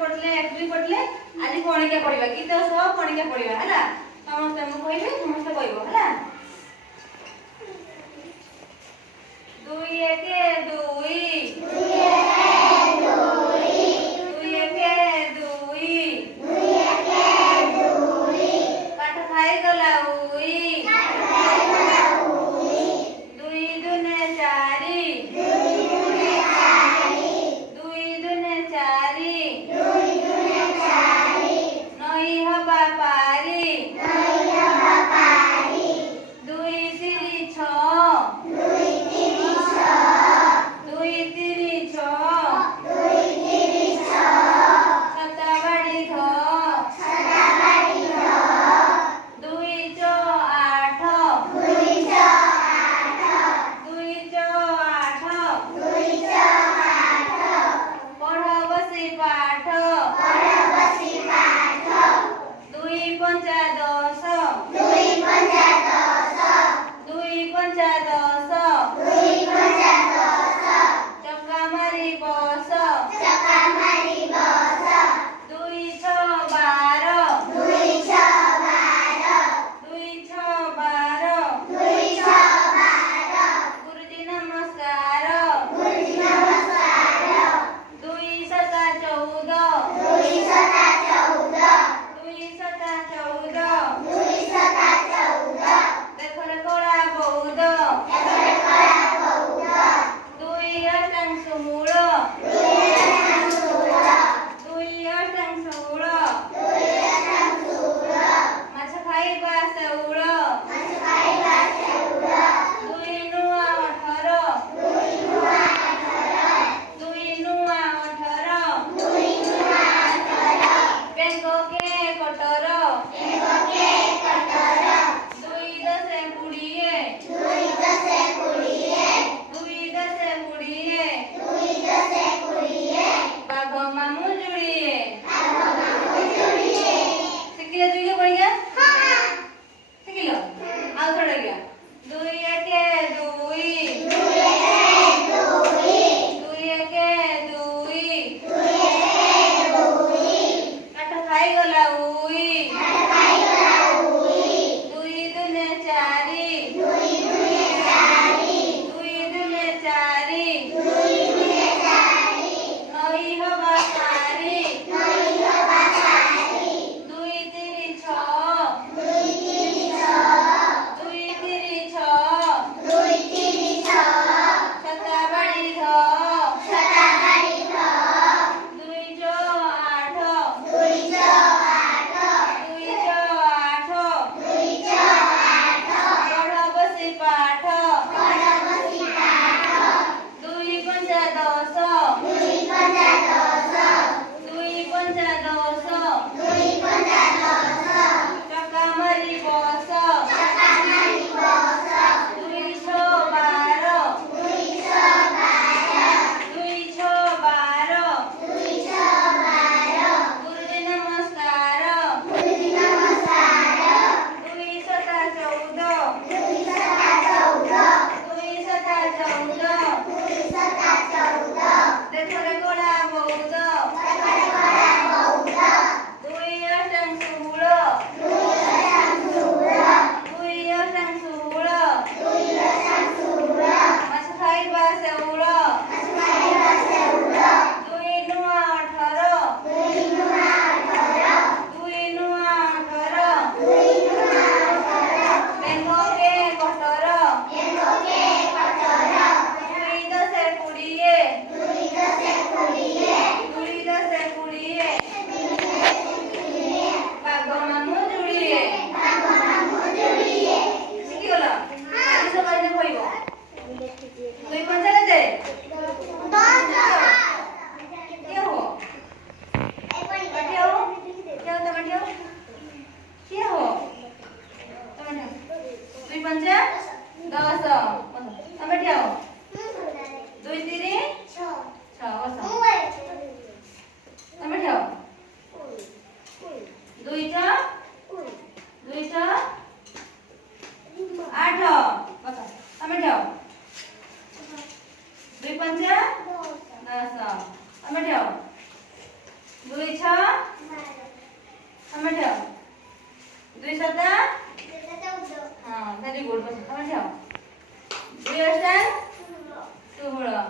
पढ़ले एक दुई पढ़ले आज कणिका पढ़िबा गीत सह कणिका पढ़िबा हला समस्त हम कहबे समस्त कहबो हला दुई एके दुई दुई एके दुई काठ खाई गला उई दुई दुने चारि दुई दुने चारि नई हबा पारी दुई तिरी छ दुई तिरी छ शताबाड़ी घ दुई चौ आठ दुई चौ आठ पढ़ बसी पाठ दुई पंचा दश दुई पंचा दश चक्का मारी बस दुई छ बार दुई छ बार गुरुजी नमस्कार दुई सता चौदह दुई सता चौदह देखरे कोड़ा बौद दुई अष्टांग षोल दुई अष्टांग षोल माछ खाइबा सेउल दुई नुआ 18 दुई नुआ 18 बेंग के कटर दुई दशे कुड़िए दुई दशे कुड़िए बाघ मामू जुड़िए शिखिले दुई के पढ़िया शिखिल आउ थोड़ा गया दुई एके दुई दुई एके दुई काठ खाई गला उई दुई दुने चारि दुई दुने चारि नई हबा पारी दुई तिरी छ दुई तिरी छ शताबाड़ी घ दुई चौ आठ दुई चौ आठ पढ़ बसी पाठ दुई पंचा दश दुई पंचा दश चक्का मारी बस दुई छ बार दुई छ बार गुरुजी नमस्कार दुई सता चौदह दुई सता चौदह देखरे कोड़ा बौद दुई अष्टांग षोल माछ खाइबा सेउल दुई नुआ 18 बेंग के कटर दुई दशे कुड़िए बाघ मामू जुड़िए शिखिगल आज सब कहब दुई पंचा केते किए हो किए हो दुई पंचा 10 तमे ठियाओ दुई तिरी छ तमे ठियाओ दुई छ 8 बता तमे ठियाओ दुई पंचा 10 तमे ठियाओ 2 6 ठेव 2 7 हां व्हेरी गुड बस ठेव 2 8 16